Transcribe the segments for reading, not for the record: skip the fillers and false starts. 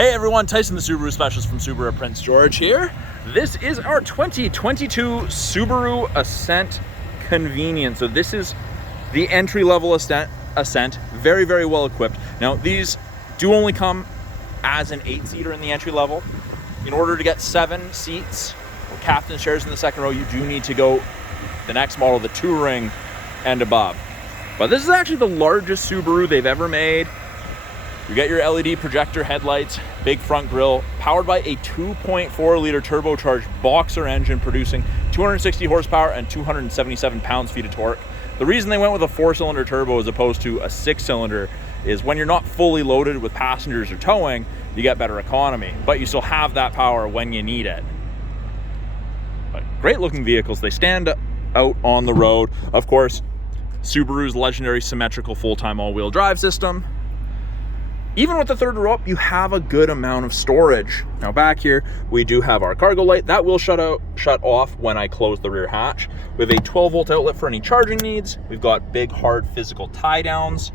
Hey everyone, Tyson the Subaru specialist from Subaru Prince George here. This is our 2022 Subaru Ascent Convenience. So this is the entry-level Ascent, very, very well equipped. Now these do only come as an 8-seater in the entry level. In order to get 7 seats or captain chairs in the second row, you do need to go the next model, the Touring and above. But this is actually the largest Subaru they've ever made. You get your LED projector headlights, big front grille, powered by a 2.4 liter turbocharged boxer engine producing 260 horsepower and 277 pounds-feet of torque. The reason they went with a 4-cylinder turbo as opposed to a 6-cylinder is when you're not fully loaded with passengers or towing, you get better economy, but you still have that power when you need it. But great looking vehicles, they stand out on the road. Of course, Subaru's legendary symmetrical full-time all-wheel drive system. Even with the third row up, you have a good amount of storage. Now back here, we do have our cargo light. That will shut off when I close the rear hatch. We have a 12-volt outlet for any charging needs. We've got big, hard, physical tie-downs.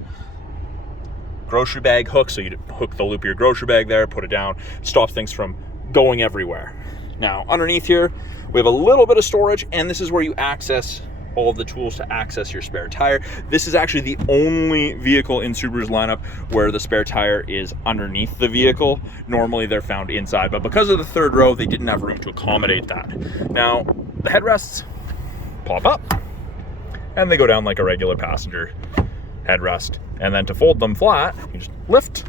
Grocery bag hook, so you hook the loop of your grocery bag there, put it down, stops things from going everywhere. Now, underneath here, we have a little bit of storage, and this is where you access all of the tools to access your spare tire. This is actually the only vehicle in Subaru's lineup where the spare tire is underneath the vehicle. Normally they're found inside, but because of the third row, they didn't have room to accommodate that. Now, the headrests pop up and they go down like a regular passenger headrest. And then to fold them flat, you just lift,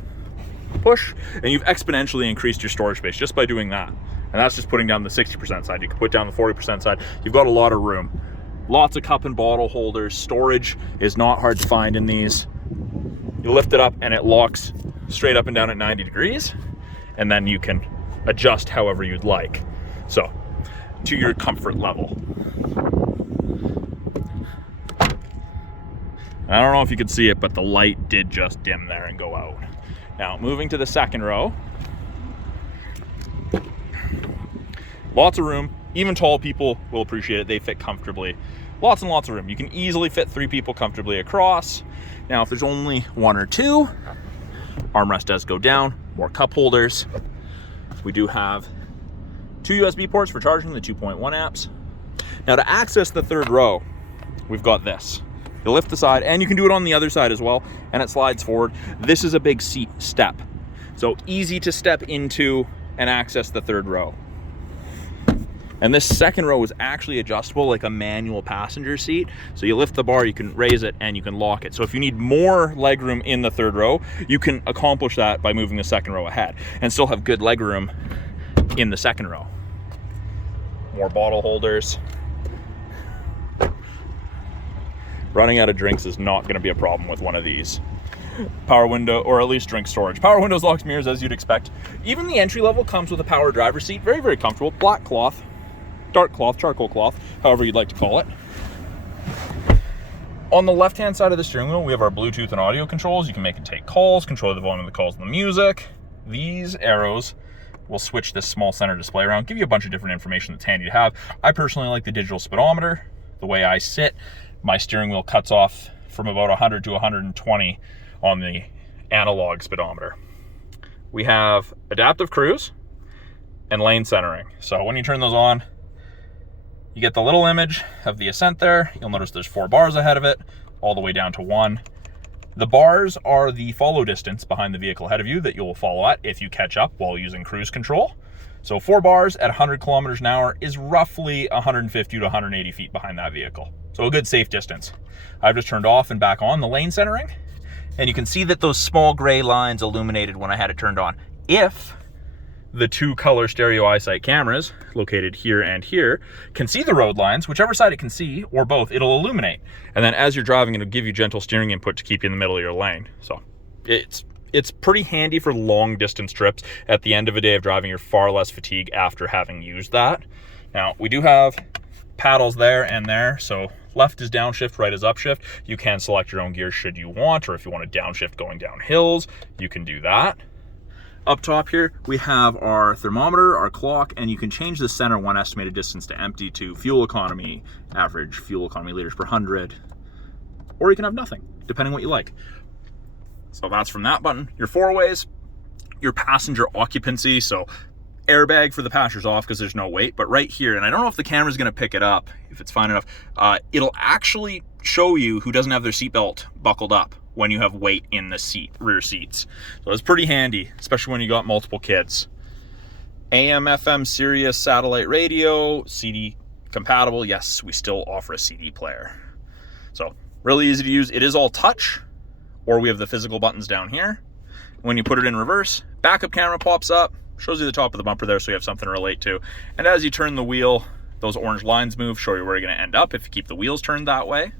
push, and you've exponentially increased your storage space just by doing that. And that's just putting down the 60% side. You can put down the 40% side. You've got a lot of room. Lots of cup and bottle holders. Storage is not hard to find in these. You lift it up and it locks straight up and down at 90 degrees. And then you can adjust however you'd like. So, to your comfort level. I don't know if you could see it, but the light did just dim there and go out. Now, moving to the second row. Lots of room. Even tall people will appreciate it. They fit comfortably. Lots and lots of room. You can easily fit 3 people comfortably across. Now, if there's only 1 or 2, armrest does go down. More cup holders. We do have 2 USB ports for charging the 2.1 amps. Now, to access the third row, we've got this. You lift the side, and you can do it on the other side as well, and it slides forward. This is a big seat step. So easy to step into and access the third row. And this second row is actually adjustable like a manual passenger seat. So you lift the bar, you can raise it, and you can lock it. So if you need more legroom in the third row, you can accomplish that by moving the second row ahead and still have good legroom in the second row. More bottle holders. Running out of drinks is not gonna be a problem with one of these. Power window, or at least drink storage. Power windows, locks, mirrors, as you'd expect. Even the entry level comes with a power driver's seat. Very, very comfortable. Black cloth. Dark cloth, charcoal cloth, however you'd like to call it. On the left-hand side of the steering wheel, we have our Bluetooth and audio controls. You can make it take calls, control the volume of the calls and the music. These arrows will switch this small center display around, give you a bunch of different information that's handy to have. I personally like the digital speedometer. The way I sit, my steering wheel cuts off from about 100 to 120 on the analog speedometer. We have adaptive cruise and lane centering. So when you turn those on, you get the little image of the Ascent there. You'll notice there's 4 bars ahead of it, all the way down to 1. The bars are the follow distance behind the vehicle ahead of you that you'll follow at if you catch up while using cruise control. So 4 bars at 100 kilometers an hour is roughly 150 to 180 feet behind that vehicle. So a good safe distance. I've just turned off and back on the lane centering, and you can see that those small gray lines illuminated when I had it turned on. If the 2 color stereo eyesight cameras located here and here can see the road lines, whichever side it can see, or both, it'll illuminate. And then as you're driving, it'll give you gentle steering input to keep you in the middle of your lane. So it's pretty handy for long distance trips. At the end of a day of driving, you're far less fatigued after having used that. Now, we do have paddles there and there. So left is downshift, right is upshift. You can select your own gear should you want, or if you want to downshift going down hills, you can do that. Up top here, we have our thermometer, our clock, and you can change the center one estimated distance to empty to fuel economy, average fuel economy liters per 100, or you can have nothing, depending what you like. So that's from that button. Your 4-ways, your passenger occupancy. So airbag for the passengers off because there's no weight, but right here, and I don't know if the camera's going to pick it up if it's fine enough, it'll actually show you who doesn't have their seatbelt buckled up when you have weight in the rear seats. So it's pretty handy, especially when you got multiple kids. AM, FM, Sirius, satellite radio, CD compatible. Yes, we still offer a CD player. So really easy to use. It is all touch, or we have the physical buttons down here. When you put it in reverse, backup camera pops up, shows you the top of the bumper there so you have something to relate to. And as you turn the wheel, those orange lines move, show you where you're going to end up if you keep the wheels turned that way.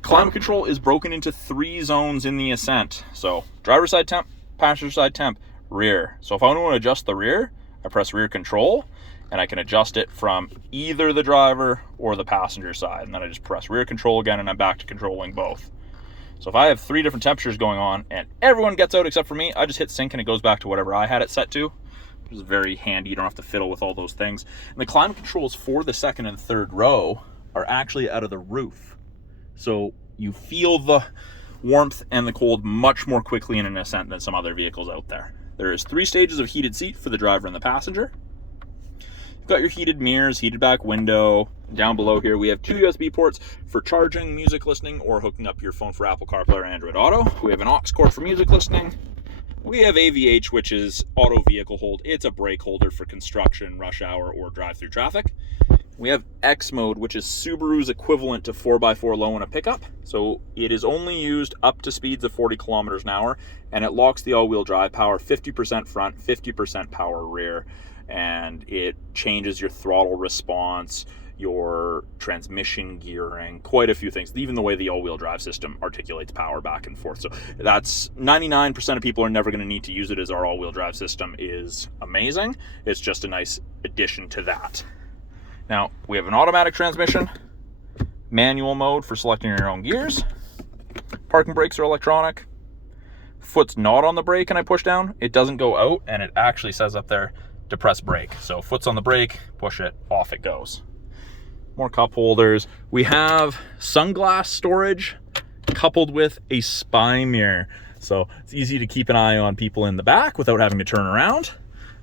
Climate control is broken into 3 zones in the Ascent. So driver's side temp, passenger side temp, rear. So if I want to adjust the rear, I press rear control and I can adjust it from either the driver or the passenger side. And then I just press rear control again and I'm back to controlling both. So if I have 3 different temperatures going on and everyone gets out except for me, I just hit sync and it goes back to whatever I had it set to, which is very handy. You don't have to fiddle with all those things. And the climate controls for the 2nd and 3rd row are actually out of the roof. So you feel the warmth and the cold much more quickly in an Ascent than some other vehicles out there. There is 3 stages of heated seat for the driver and the passenger. You've got your heated mirrors, heated back window. Down below here, we have 2 USB ports for charging, music listening, or hooking up your phone for Apple CarPlay or Android Auto. We have an aux cord for music listening. We have AVH, which is auto vehicle hold. It's a brake holder for construction, rush hour, or drive-through traffic. We have X mode, which is Subaru's equivalent to 4x4 low in a pickup. So it is only used up to speeds of 40 kilometers an hour, and it locks the all-wheel drive power 50% front, 50% power rear, and it changes your throttle response, your transmission gearing, quite a few things, even the way the all-wheel drive system articulates power back and forth. So that's 99% of people are never going to need to use it, as our all-wheel drive system is amazing. It's just a nice addition to that. Now, we have an automatic transmission, manual mode for selecting your own gears, parking brakes are electronic, foot's not on the brake and I push down, it doesn't go out, and it actually says up there to press brake. So foot's on the brake, push it, off it goes. More cup holders. We have Sunglass Storage coupled with a spy mirror. So it's easy to keep an eye on people in the back without having to turn around.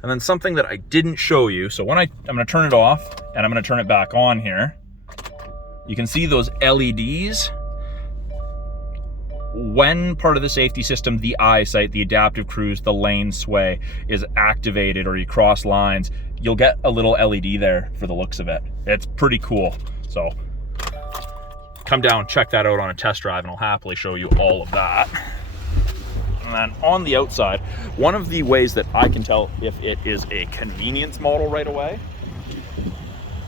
And then something that I didn't show you. So when I'm gonna turn it off and I'm gonna turn it back on here, you can see those LEDs. When part of the safety system, the eyesight, the adaptive cruise, the lane sway is activated, or you cross lines, you'll get a little LED there for the looks of it. It's pretty cool. So come down, check that out on a test drive, and I'll happily show you all of that. And then on the outside, one of the ways that I can tell if it is a convenience model right away,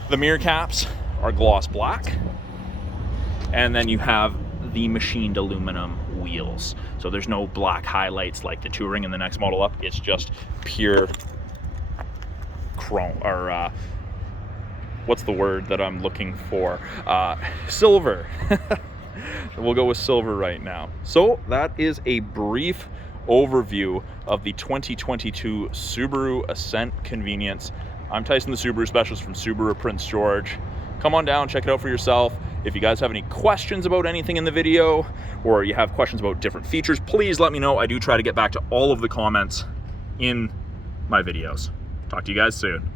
the mirror caps are gloss black, and then you have the machined aluminum wheels. So there's no black highlights like the Touring in the next model up. It's just pure chrome, or what's the word that I'm looking for? Silver. We'll go with silver right now. So that is a brief overview of the 2022 Subaru Ascent Convenience. I'm Tyson, the Subaru specialist from Subaru Prince George. Come on down, check it out for yourself. If you guys have any questions about anything in the video, or you have questions about different features, please let me know. I do try to get back to all of the comments in my videos. Talk to you guys soon.